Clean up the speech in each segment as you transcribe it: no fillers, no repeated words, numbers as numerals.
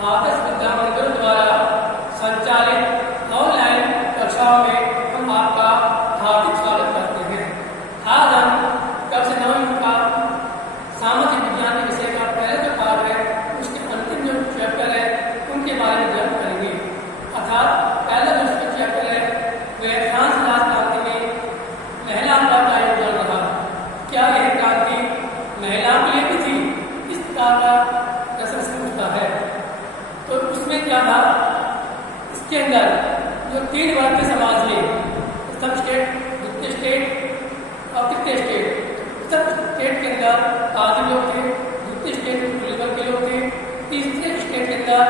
आदर्श विद्या मंदिरों द्वारा संचालित ऑनलाइन कक्षाओं में हम आपका हार्दिक स्वागत करते हैं। आज हम कक्षा 9 का सामाजिक विज्ञान के विषय का पहला जो पाठ है उसके अंतिम जो चैप्टर है उनके बारे में ज्ञान करेंगे। अर्थात पहला जो उसका चैप्टर है वह फ्रांस राजक्रांति में महिलाओं का क्या योगदान रहा। क्या यह क्रांति महिलाओं के लिए भी थी? इस प्रकार का प्रश्न पूछता है। तो उसमें क्या था, इसके अंदर जो 3 वर्ग के समाज में प्रथम स्टेट, द्वितीय स्टेट और तृतीय स्टेट। प्रथम स्टेट के अंदर आदिम लोग थे, द्वितीय स्टेट में कुलीन वर्ग के लोग थे, तीसरे स्टेट के अंदर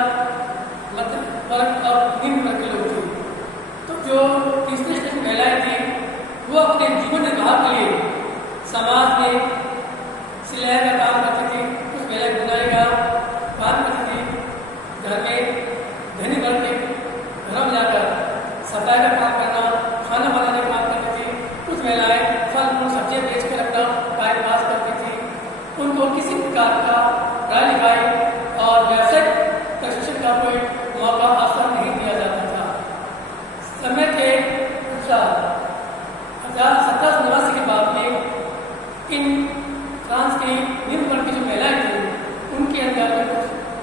मध्य वर्ग और निम्न वर्ग के लोग थे। तो जो तीसरे स्टेट की महिलाएं थी वो अपने जीवन निर्वाह के लिए समाज में सिलाई का काम करती थी, कुछ महिलाएं बुनाई का काम करती थी, घर में धनी वर्ग के घरों में जाकर सफाई का काम करना, खाना बनाने का काम करती थी। कुछ महिलाएं फल फूल सब्जियां बेच कर अपना टाइम पास करती थी। उनको किसी प्रकार का पढ़ाई लिखाई और व्यावसायिक प्रशिक्षण का कोई मौका अवसर नहीं दिया जाता था। समय के अनुसार 1789 के बाद में इन फ्रांस की निम्न वर्ग की जो महिलाएं थी उनके अंदर कुछ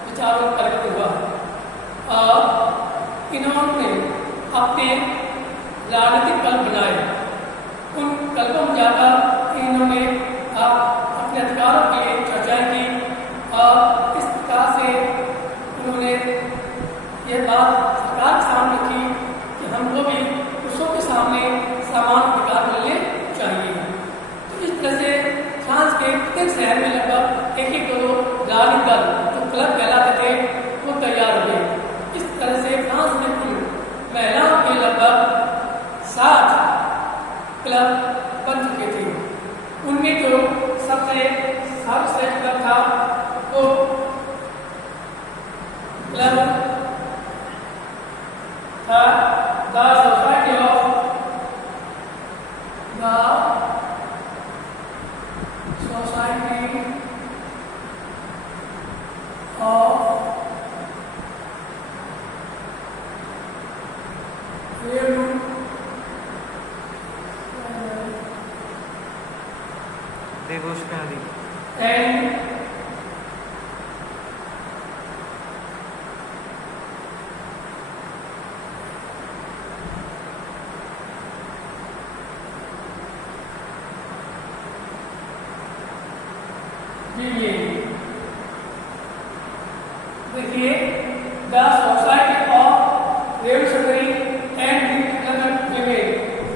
विचारों का परिवर्तन हुआ और इन्होंने अपने राजनीतिक कल्प बनाए। उन कल्पों में जाकर इन्होंने अपने अधिकारों के लिए चर्चाएं की और इस प्रकार से उन्होंने ये बात सरकार के सामने रखी कि हमको भी पुरुषों के सामने समान अधिकार मिलने चाहिए। तो इस तरह से फ्रांस के प्रत्येक शहर में लगभग एक राजनीतिक दल जो क्लब कहलाते थे वो तैयार हुए। इस तरह से फ्रांस में कुल महिलाओं के लगभग 60 क्लब बन चुके थे। उनमें जो सबसे सर्वश्रेष्ठ क्लब था वो क्लब था द सोसाइटी ऑफ देखिए the society of revolutionary and development women,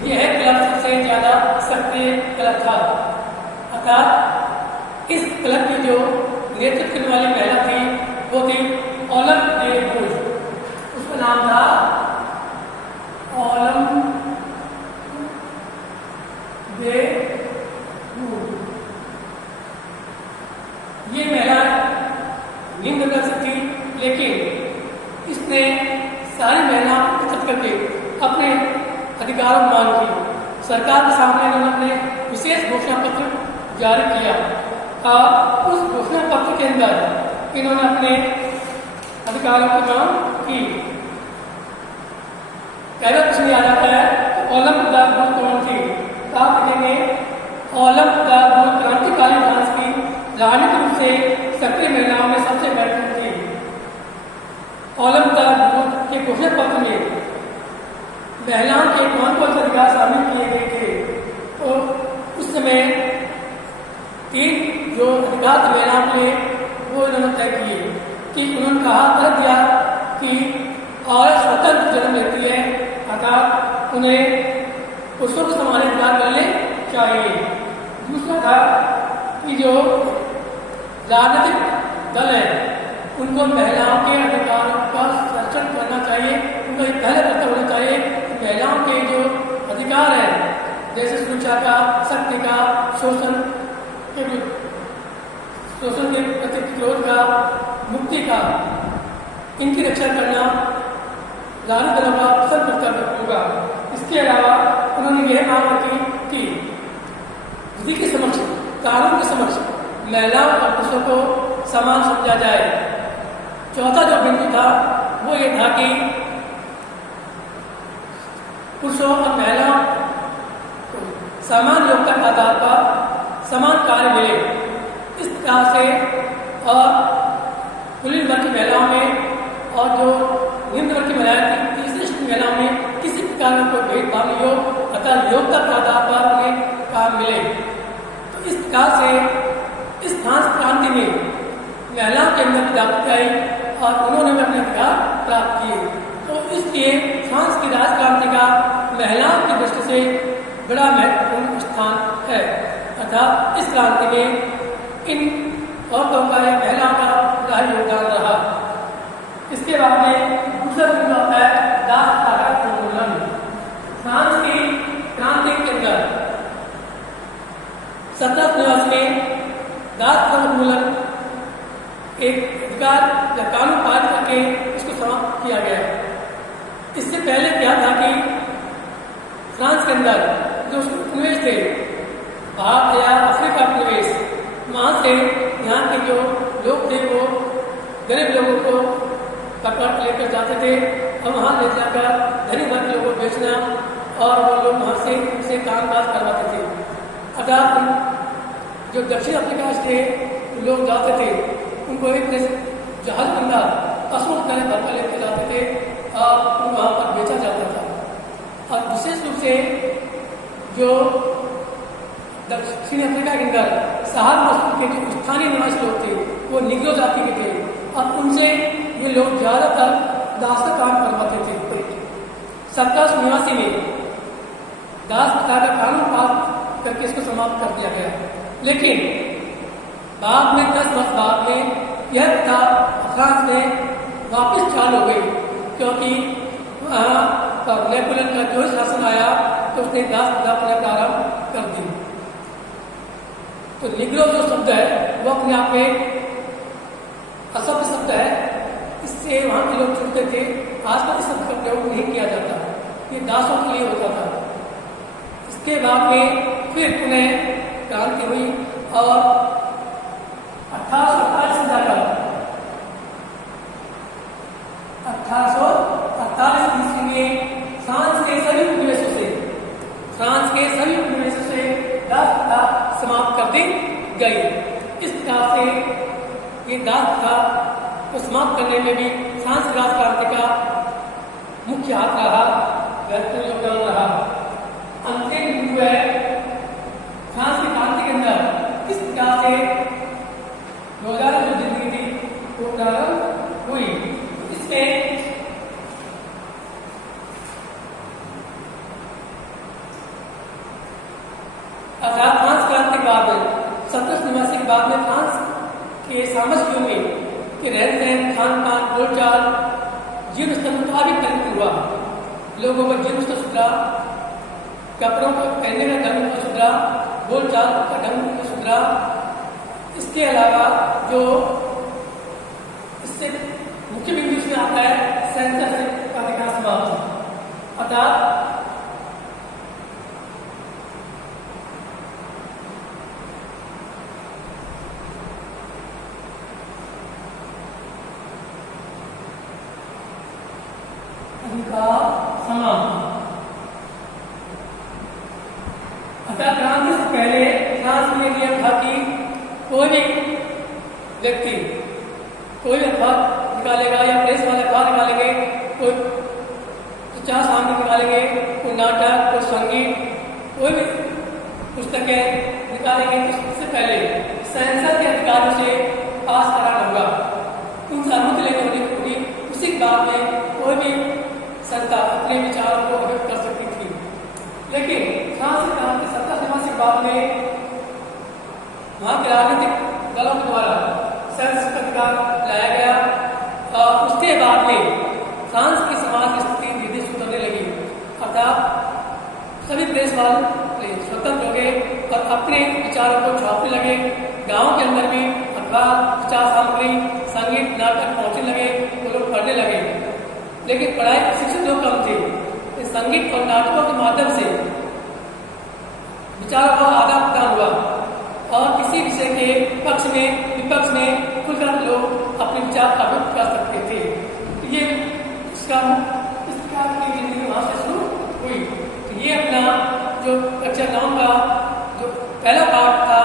यह क्लब सबसे ज्यादा सक्रिय क्लब था। अर्थात इस क्लब की जो नेतृत्व करने वाली महिला थी वो थी ओलम दे गूज। उसका नाम था ओलम दे गूज। ये महिला निम्न वर्ग से थी, लेकिन इसने सारी महिलाओं को एकत्र करके अपने अधिकारों की मांग की। सरकार के सामने इन्होंने विशेष घोषणा पत्र जारी किया और उस घोषणा पत्र के अंदर इन्होंने अपने अधिकारों की मांग की। पहला प्रश्न याद आता है ओलम द गूज कौन थी? तो आप देखेंगे ओलम द गूज क्रांतिकारी फ्रांस की राजनीतिक रूप से सक्रिय महिलाओं में सबसे बढ़ थी। ओलम द गूज के घोषणा पत्र में महिलाओं के कौन से अधिकार शामिल किए गए थे? तो उस समय 3 जो अधिकार थे महिलाओं के लिए वो इन्होंने तय किए कि उन्होंने कहा कर दिया कि औरत स्वतंत्र जन्म लेती है, अर्थात उन्हें पुरुषों के समान अधिकार मिलने चाहिए। दूसरा था कि जो राजनीतिक दल है उनको महिलाओं के अधिकारों का संरक्षण करना चाहिए। उनका एक पहले कर्तव्य होना चाहिए कि महिलाओं के जो अधिकार है जैसे सुरक्षा का, शक्ति का, शोषण के प्रति विरोध का, मुक्ति का, इनकी रक्षा करना राजनीतिक दलों का सब कर्तव्य होगा। इसके अलावा उन्होंने यह मांग रखी कि विधि के समक्ष, कानून के समक्ष महिलाओं और पुरुषों को समान समझा जाए। चौथा जो बिंदु था वो ये था कि पुरुषों और महिलाओं को समान योग्यता के आधार पर समान कार्य मिले, इस प्रकार से। और कुलीन वर्ग की महिलाओं में और जो निम्न वर्ग की महिलाएं थी, तीसरी श्रेणी की महिलाओं में किसी प्रकार का कोई भेदभाव नहीं हो, अतः योग्यता के आधार पर उन्हें काम मिले। तो इस प्रकार से इस फ्रांस क्रांति में महिलाओं के अंदर जागृति आई और उन्होंने भी अपने अधिकार प्राप्त किए। तो इसलिए फ्रांस की राज क्रांति का महिलाओं की दृष्टि से बड़ा महत्वपूर्ण स्थान है। अर्थात इस क्रांति में इन औरतों का या महिलाओं का बड़ा योगदान रहा। इसके बाद में दूसरा बिंदु आता है दास प्रथा का उन्मूलन। फ्रांस की क्रांति के अंदर 1789 में दास प्रथा उन्मूलन एक अधिकार या कानून पारित करके इसको समाप्त किया गया। इससे पहले क्या था कि फ्रांस के अंदर जो उपनिवेश थे, भारत या अफ्रीका उपनिवेश, वहाँ से यहाँ के जो लोग थे वो गरीब लोगों को पकड़ लेकर जाते थे और वहाँ ले जाकर धनी वर्ग लोगों को बेचना और वो लोग वहाँ से उनसे कामकाज करवाते थे। अर्थात जो दक्षिण अफ्रीका से लोग जाते थे उनको एक जहाज बंदा असुर करने भरकर लेकर जाते थे और वहाँ पर बेचा जाता था। और विशेष रूप से जो दक्षिण अफ्रीका के अंदर सहार मसूल के जो स्थानीय निवासी लोग थे वो निग्रो जाति के थे और उनसे ये लोग ज़्यादातर दास का काम करवाते थे। 1789 में दास प्रथा का कानून पास करके इसको समाप्त कर दिया गया। लेकिन बाद में 10 वर्ष बाद में यह प्रथा फ्रांस में वापस चालू हो गई, क्योंकि वहाँ पर नेपोलियन का जो शासन आया तो उसने दास प्रथा अपना प्रारंभ कर दी। तो निग्रो जो शब्द है वो अपने आप में असभ्य शब्द है, इससे वहाँ के लोग चुनते थे। आजकल इस शब्द का प्रयोग नहीं किया जाता, ये दासों के लिए होता था। इसके बाद में फिर पुनः क्रांति हुई और 1848 से जाकर 1848 ईस्वी में फ्रांस के सभी उपनिवेशों से दास प्रथा समाप्त कर दी गई। इस प्रकार से ये दास प्रथा को समाप्त करने में भी फ्रांस की राज क्रांति का मुख्य हाथ रहा, महत्वपूर्ण योगदान रहा। अंतिम बिंदु है फ्रांस की क्रांति के अंदर किस प्रकार से रोजाना जो जिंदगी थी वो प्रारंभ हुई। इसमें अर्थात फ्रांस क्रांति के बाद 1789 के बाद में फ्रांस के सामाजिक में के रहन सहन, खान पान, बोलचाल, जीवन स्तर में काफी परिवर्तन हुआ। लोगों का जीवन स्तर सुधरा, कपड़ों को पहनने का ढंग को सुधरा, बोलचाल का ढंग को सुधरा। इसके अलावा जो इससे मुख्य बिंदु इसमें आता है सेंसरशिप का विकास समाप्त। अर्थात क्रांति से पहले फ्रांस में नियम था कि कोई भी व्यक्ति कोई अखबार निकालेगा या प्रेस वाले अखबार निकालेंगे, कोई प्रचार सामग्री निकालेंगे, कोई नाटक, कोई संगीत, कोई भी पुस्तकें निकालेंगे तो सबसे पहले सेंसर के अधिकारियों से पास कराना होगा, उनसे अनुमति लेनी होगी। उसी के बाद में कोई भी संस्था अपने विचारों को व्यक्त कर सकती थी। लेकिन फ्रांस की क्रांति 1789 के बाद में वहाँ के राजनीतिक दलों के द्वारा सेंसस का अधिकार लाया गया और उसके बाद में फ्रांस की समाज की स्थिति धीरे धीरे सुधरने लगी। अर्थात सभी प्रेस वाले स्वतंत्र हो गए और अपने विचारों को छापने लगे। गाँव के अंदर भी अखबार, प्रचार सामग्री, संगीत, नाटक पहुँचने लगे, वो लोग पढ़ने लगे। लेकिन पढ़ाई शिक्षित लोग कम थे। इस संगीत और नाटकों के माध्यम से विचारों का आदान प्रदान हुआ और किसी विषय के पक्ष में विपक्ष में खुलकर लोग अपने विचार अभिव्यक्त कर सकते इस प्रकार की जिंदगी वहाँ से शुरू हुई। तो ये अपना जो कक्षा 9 का जो पहला पार्ट था